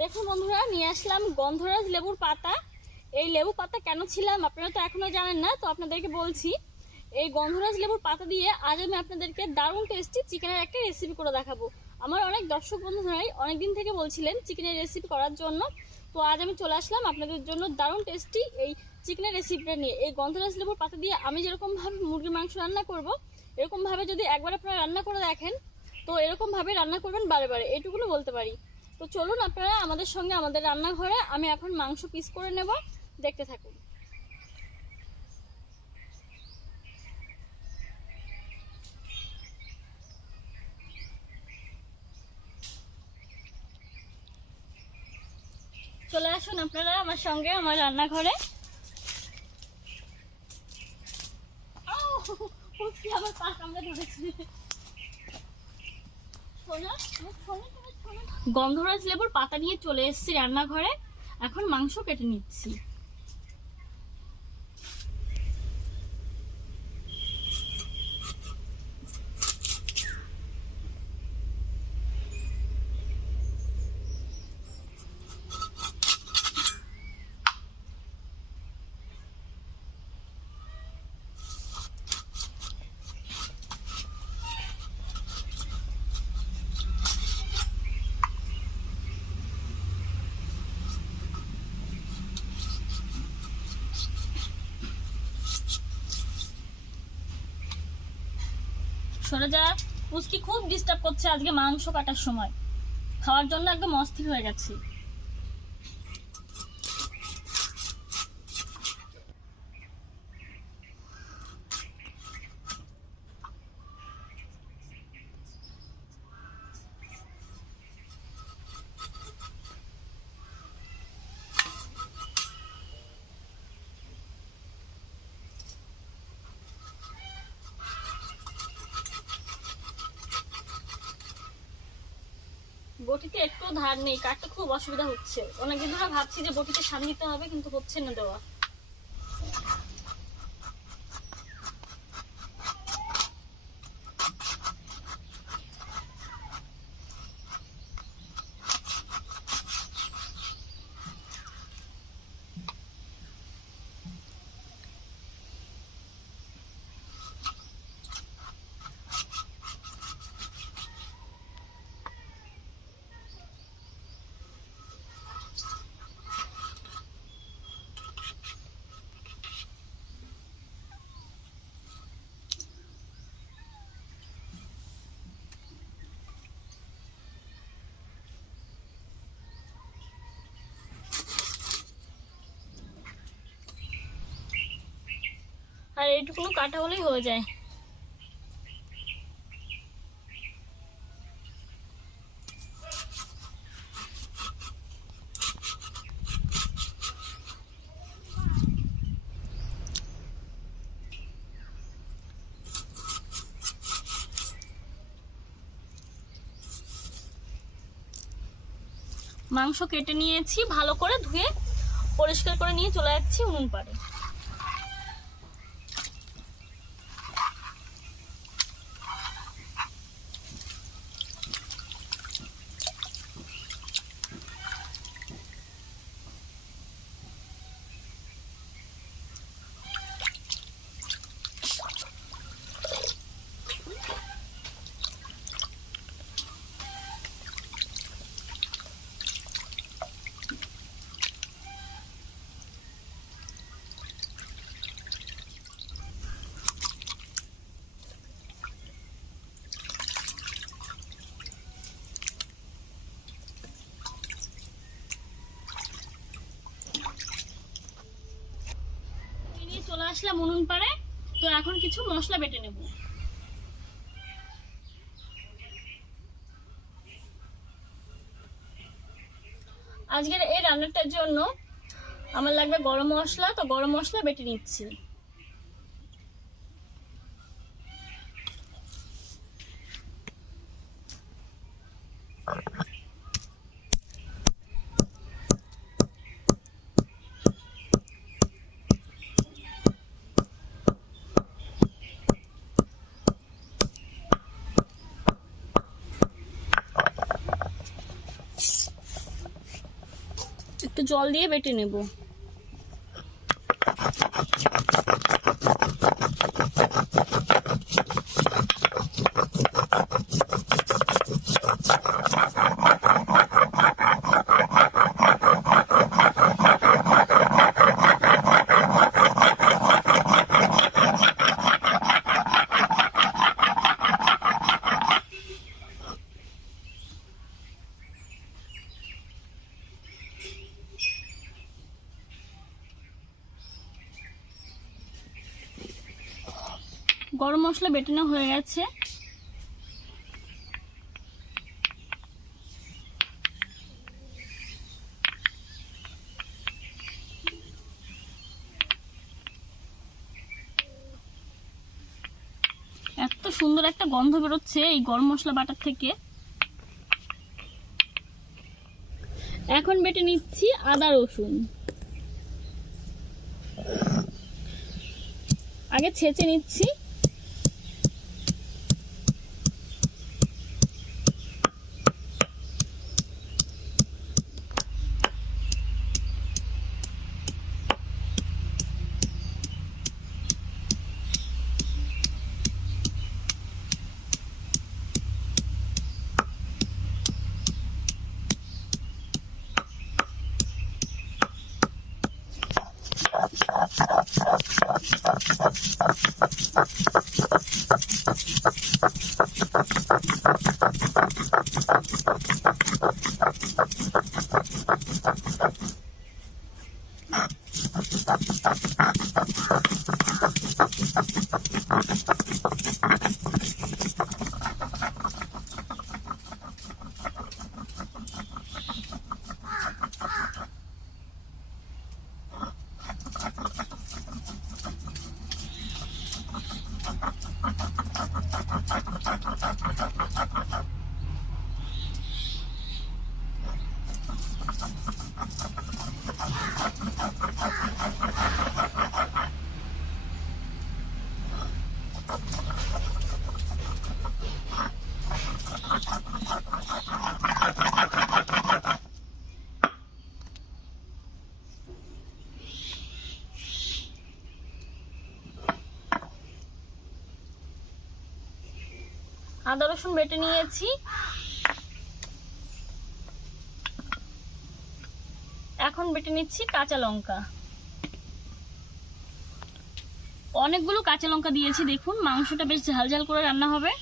দেখুন বন্ধুরা, নিয়ে আসলাম গন্ধরাজ লেবুর পাতা। এই লেবু পাতা কেন ছিলাম আপনারা তো এখনো জানেন না, তো আপনাদেরকে বলছি। এই গন্ধরাজ লেবুর পাতা দিয়ে আজ আমি আপনাদেরকে দারুণ টেস্টি চিকেনের একটা রেসিপি করে দেখাবো। আমার অনেক দর্শক বন্ধুরাই অনেকদিন থেকে বলছিলেন চিকেনের রেসিপি করার জন্য, তো আজ আমি চলে আসলাম আপনাদের জন্য দারুণ টেস্টি এই চিকেনের রেসিপিটা নিয়ে। এই গন্ধরাজ লেবুর পাতা দিয়ে আমি যেরকমভাবে মুরগির মাংস রান্না করব, এরকমভাবে যদি একবার আপনারা রান্না করে দেখেন তো এরকমভাবে রান্না করবেন বারে বারে, এইটুকুনো বলতে পারি। তো চলুন আপনারা আমাদের সঙ্গে আমাদের রান্নাঘরে, আমি এখন মাংস পিস করে নেব, দেখতে থাকুন। চলে আসুন আপনারা আমার সঙ্গে আমার রান্নাঘরে। আমার পা কামড়ে ধরেছে। গন্ধরাজ লেবুর পাতা নিয়ে চলে এসেছি রান্নাঘরে, এখন মাংস কেটে নিচ্ছি। সরে যা, পুচকি খুব ডিস্টার্ব করছে আজকে মাংস কাটার সময়, খাওয়ার জন্য একদম অস্থির হয়ে গেছে। বটিতে একটু ধার নেই, কাটতে খুব অসুবিধা হচ্ছে। অনেকদিন ধরে ভাবছি যে বটিতে সান দিতে হবে, কিন্তু হচ্ছে না দেওয়া। আর এইটুকুনো কাটা হলেই হয়ে যায়। মাংস কেটে নিয়েছি, ভালো করে ধুয়ে পরিষ্কার করে নিয়ে চলে যাচ্ছি উনুন পাড়ে। চলে আসলাম উনুন পাড়ে, তো এখন কিছু মশলা বেটে নেব। আজকের এই রান্নাটার জন্য আমার লাগবে গরম মশলা, তো গরম মশলা বেটে নিচ্ছি। একটু জল দিয়ে বেটে নেব। গরম মশলা বেটে নেওয়া হয়ে গেছে। এত সুন্দর একটা গন্ধ বেরোচ্ছে এই গরম মশলা বাটার থেকে। এখন বেটে নিচ্ছি আদা রসুন। আগে ছেঁচে নিচ্ছি। আদা রসুন বেটে নিয়েছি। এখন বেটে নিচ্ছি কাঁচা লঙ্কা। অনেকগুলো কাঁচা লঙ্কা দিয়েছি, দেখুন মাংসটা বেশ ঝাল ঝাল করে রান্না হবে।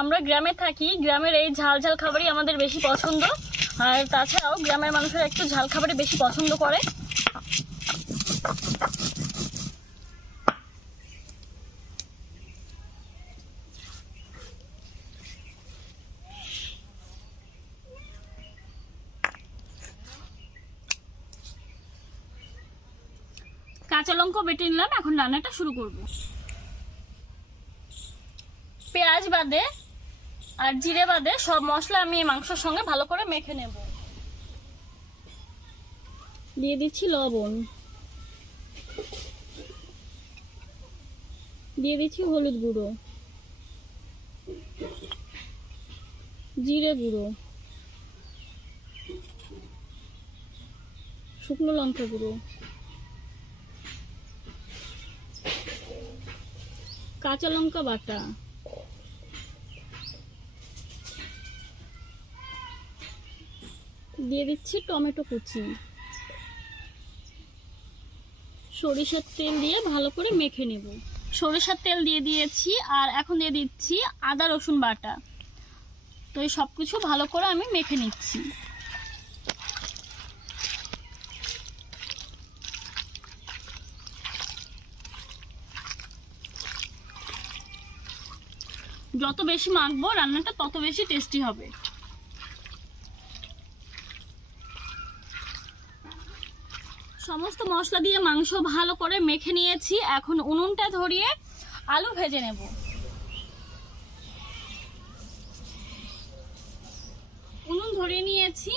আমরা গ্রামে থাকি, গ্রামের এই ঝাল ঝাল খাবারই আমাদের বেশি পছন্দ। আর তাছাড়াও গ্রামের মানুষেরা একটু ঝাল খাবারই বেশি পছন্দ করে। কাঁচা লঙ্কা বেটে নিলাম। এখন রান্নাটা শুরু করব। পেঁয়াজ বাদে আর জিরে বাদে সব মশলা আমি এই মাংসের সঙ্গে ভালো করে মেখে নেব। দিয়ে দিচ্ছি লবণ, দিয়ে দিচ্ছি হলুদ গুঁড়ো, জিরে গুঁড়ো, শুকনো লঙ্কা গুঁড়ো, কাঁচা লঙ্কা বাটা, দিয়ে দিচ্ছি টমেটো কুচি, সরিষার তেল দিয়ে ভালো করে মেখে নেব। সরিষার তেল দিয়ে দিয়েছি আর এখন দিয়ে দিচ্ছি আদা রসুন বাটা। তো এই সব কিছু ভালো করে আমি মেখে নিচ্ছি। যত বেশি মাখবো রান্নাটা তত বেশি টেস্টি হবে। সমস্ত মশলা দিয়ে মাংস ভালো করে মেখে নিয়েছি। এখন উনুনটা ধরিয়ে আলু ভেজে নেব। উনুন ধরিয়ে নিয়েছি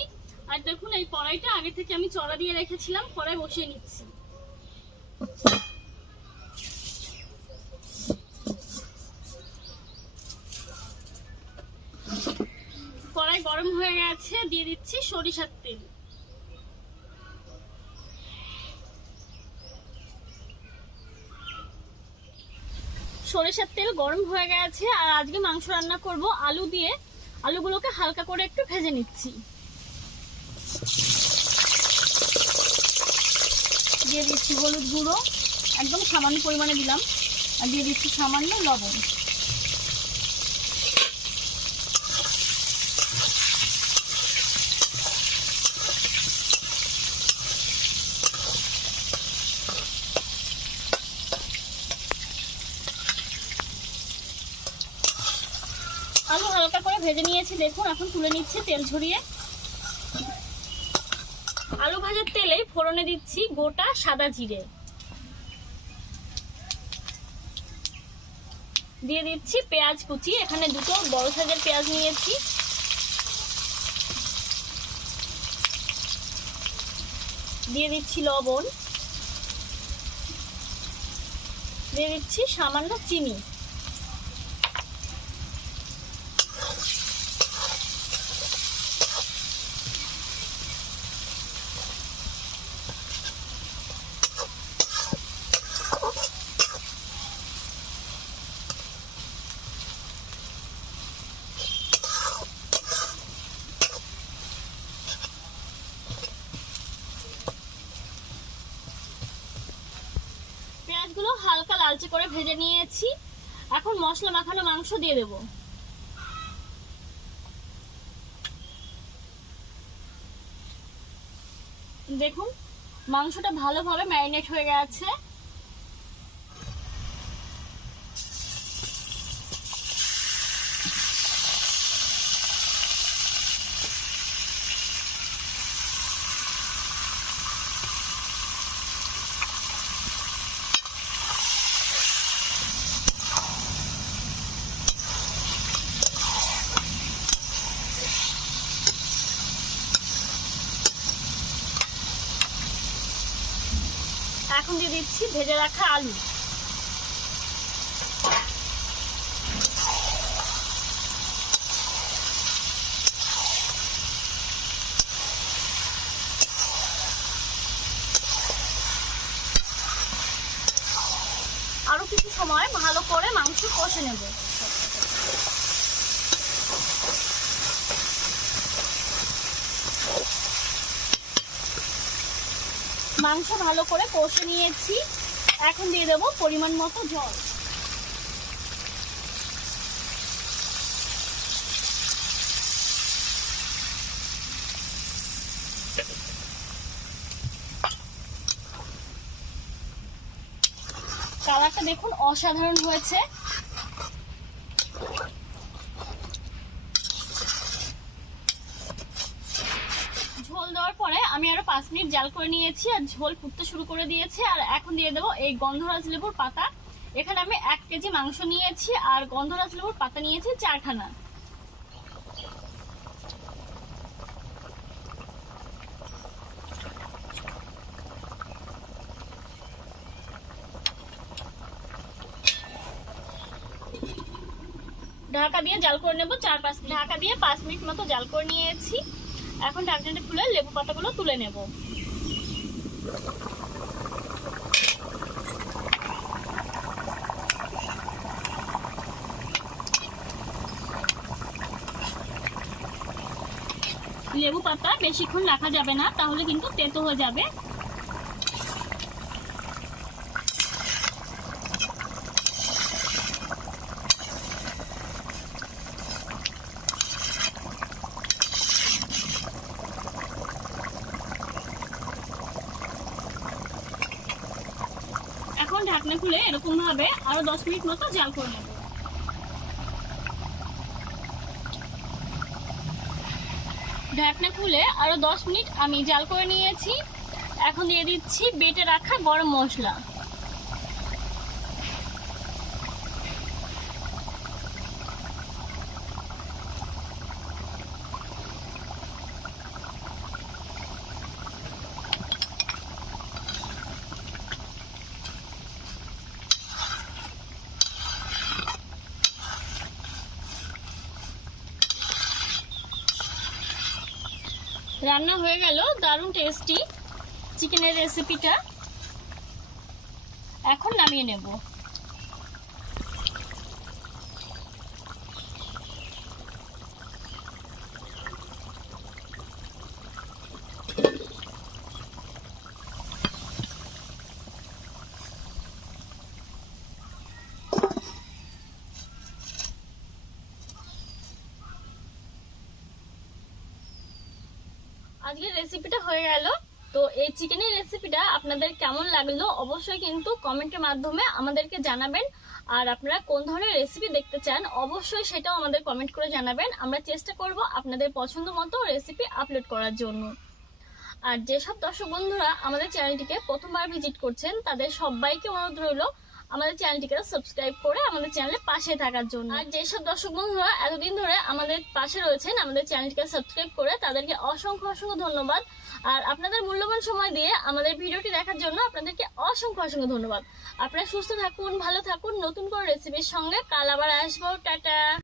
আর দেখুন এই কড়াইটা আগে থেকে আমি চড়া দিয়ে রেখেছিলাম, কড়াই বসিয়ে নিচ্ছি। হয়ে গেছে, দিয়ে দিচ্ছি সরিষার তেল। সরিষার তেল গরম হয়ে গেছে, আর আজকে মাংস রান্না করব আলু দিয়ে। আলুগুলোকে হালকা করে একটু ভেজে নিচ্ছি। দিয়ে দিচ্ছি হলুদ গুঁড়ো, একদম সামান্য পরিমাণে দিলাম, আর দিয়ে দিচ্ছি সামান্য লবণ। আলু হালকা করে ভেজে নিয়েছি, দেখুন। এখন তুলে নিচ্ছি তেল ঝরিয়ে। আলু ভাজার তেলে ফোড়নে দিচ্ছি গোটা সাদা জিরে, দিয়ে দিচ্ছি পেঁয়াজ কুচি। এখানে দুটো বড় সাইজের পেঁয়াজ নিয়েছি। দিয়ে দিচ্ছি লবণ, দিয়ে দিচ্ছি সামান্য চিনি। পেঁয়াজগুলো হালকা লালচে করে ভেজে নিয়েছি। এখন মশলা মাখানো মাংস দিয়ে দেব। দেখুন মাংসটা ভালোভাবে ম্যারিনেট হয়ে গেছে। এখন দিয়ে দিচ্ছি ভেজে রাখা আলু। আরো কিছু সময় ভালো করে মাংস কষে নেব। মাংস ভালো করে কষে নিয়েছি। এখন দিয়ে দেবো পরিমাণ মতো জল। কালারটা দেখুন অসাধারণ হয়েছে। ঝোল দেওয়ার পরে আমি আরো 5 মিনিট জাল করে নিয়েছি, আর ঝোল ফুটতে শুরু করে দিয়েছে। আর এখন দিয়ে দেবো এই গন্ধরাজ লেবুর পাতা। এখানে আমি 1 কেজি মাংস নিয়েছি, আর গন্ধরাজ লেবুর পাতা নিয়েছি 4খানা। ঢাকা দিয়ে জাল করে নেব 4-5 মিনিট। ঢাকা দিয়ে 5 মিনিট মতো জাল করে নিয়েছি। এখন ঢাকনাটা খুলে লেবু পাতাগুলো তুলে নেব। লেবু পাতা বেশিক্ষণ রাখা যাবে না, তাহলে কিন্তু তেতো হয়ে যাবে। এখন ঢাকনা খুলে এরকম ভাবে আরো 10 মিনিট মতো জাল করে নেব। ঢাকনা খুলে আরো 10 মিনিট আমি জাল করে নিয়েছি। এখন দিয়ে দিচ্ছি বেটে রাখা গরম মশলা। রান্না হয়ে গেল দারুণ টেস্টি চিকেনের রেসিপিটা। এখন নামিয়ে নেব। আজকের রেসিপিটা হয়ে গেল। তো এই চিকেনের রেসিপিটা আপনাদের কেমন লাগলো অবশ্যই কিন্তু কমেন্টের মাধ্যমে আমাদেরকে জানাবেন। আর আপনারা কোন ধরনের রেসিপি দেখতে চান অবশ্যই সেটাও আমাদের কমেন্ট করে জানাবেন। আমরা চেষ্টা করব আপনাদের পছন্দ মতো রেসিপি আপলোড করার জন্য। আর যেসব দর্শক বন্ধুরা আমাদের চ্যানেলটিকে প্রথমবার ভিজিট করছেন তাদের সবাইকে অনুরোধ রইল আমাদের চ্যানেলটিকে সাবস্ক্রাইব করে আমাদের চ্যানেলের পাশে থাকার জন্য। আর যেসব দর্শক বন্ধুরা এতদিন ধরে আমাদের পাশে রয়েছেন আমাদের চ্যানেলটিকে সাবস্ক্রাইব করে তাদেরকে অসংখ্য অসংখ্য ধন্যবাদ। আর আপনাদের মূল্যবান সময় দিয়ে আমাদের ভিডিওটি দেখার জন্য আপনাদেরকে অসংখ্য অসংখ্য ধন্যবাদ। আপনারা সুস্থ থাকুন, ভালো থাকুন। নতুন করে রেসিপির সঙ্গে কাল আবার আসবো। টাটা।